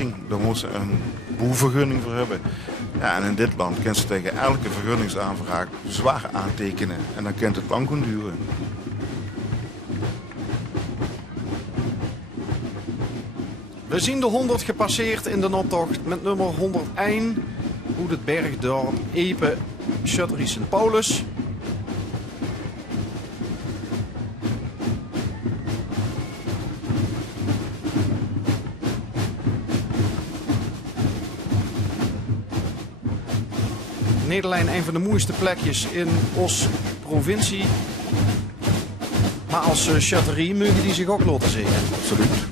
vergunning. Daar moet ze een boevergunning voor hebben. Ja, en in dit land kan ze tegen elke vergunningsaanvraag zwaar aantekenen. En dan kan het lang gaan duren. We zien de 100 gepasseerd in de optocht met nummer 101. Hoedenbergdorp, Epe, Schutterie Sint Paulus. Nederlijn, een van de mooiste plekjes in ons provincie. Maar als Schutterie mogen die zich ook laten zien. Absoluut.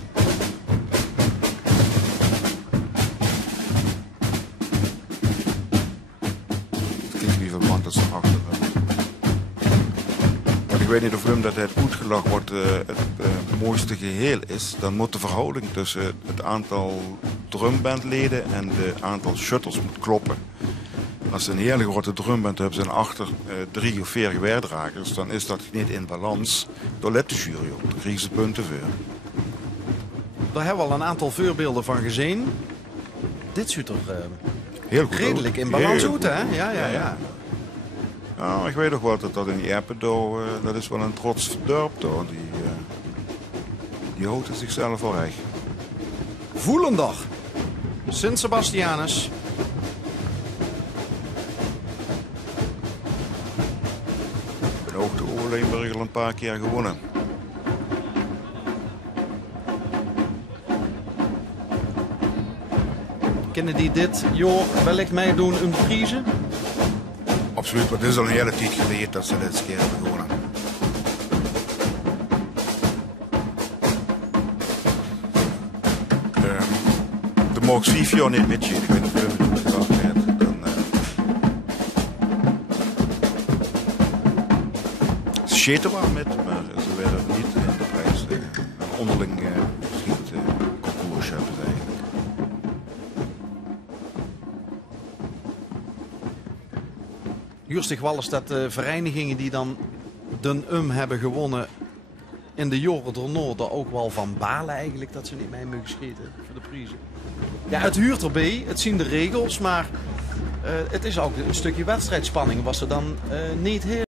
Ik weet niet of Wim dat het Oetgelach wordt het mooiste geheel is. Dan moet de verhouding tussen het aantal drumbandleden en het aantal shuttles moet kloppen. Als ze een hele grote drumband hebben en achter 3 of 4 geweerdragers, dan is dat niet in balans. Daar let de jury op. Dan krijgen ze punten voor. Daar hebben we al een aantal voorbeelden van gezien. Dit ziet er heel goed redelijk in balans uit, hè? Ja. Ja, ik weet nog wel dat in Epe, dat is wel een trots dorp. Die houdt zichzelf wel recht. Voelendag. Sint Sebastianus. Ik ben ook de Oorleenburg al een paar keer gewonnen. Kunnen die dit jaar wellicht meedoen om de prijzen? Absoluut, maar het is al een hele tijd geleden dat ze dit keer hebben gewonnen. De Mox 5 jaar niet met je. Ik weet niet of je het gedaan hebt. Ze scheten wel met, maar ze werden niet in de prijs. Een onderling concours hebben ze eigenlijk. Jurstig Wallis, dat de verenigingen die dan de hebben gewonnen in de jaren daarna er ook wel van balen eigenlijk dat ze niet mee mogen schieten voor de prijzen. Ja, het huurt erbij, het zien de regels, maar het is ook een stukje wedstrijdspanning was er dan niet heel.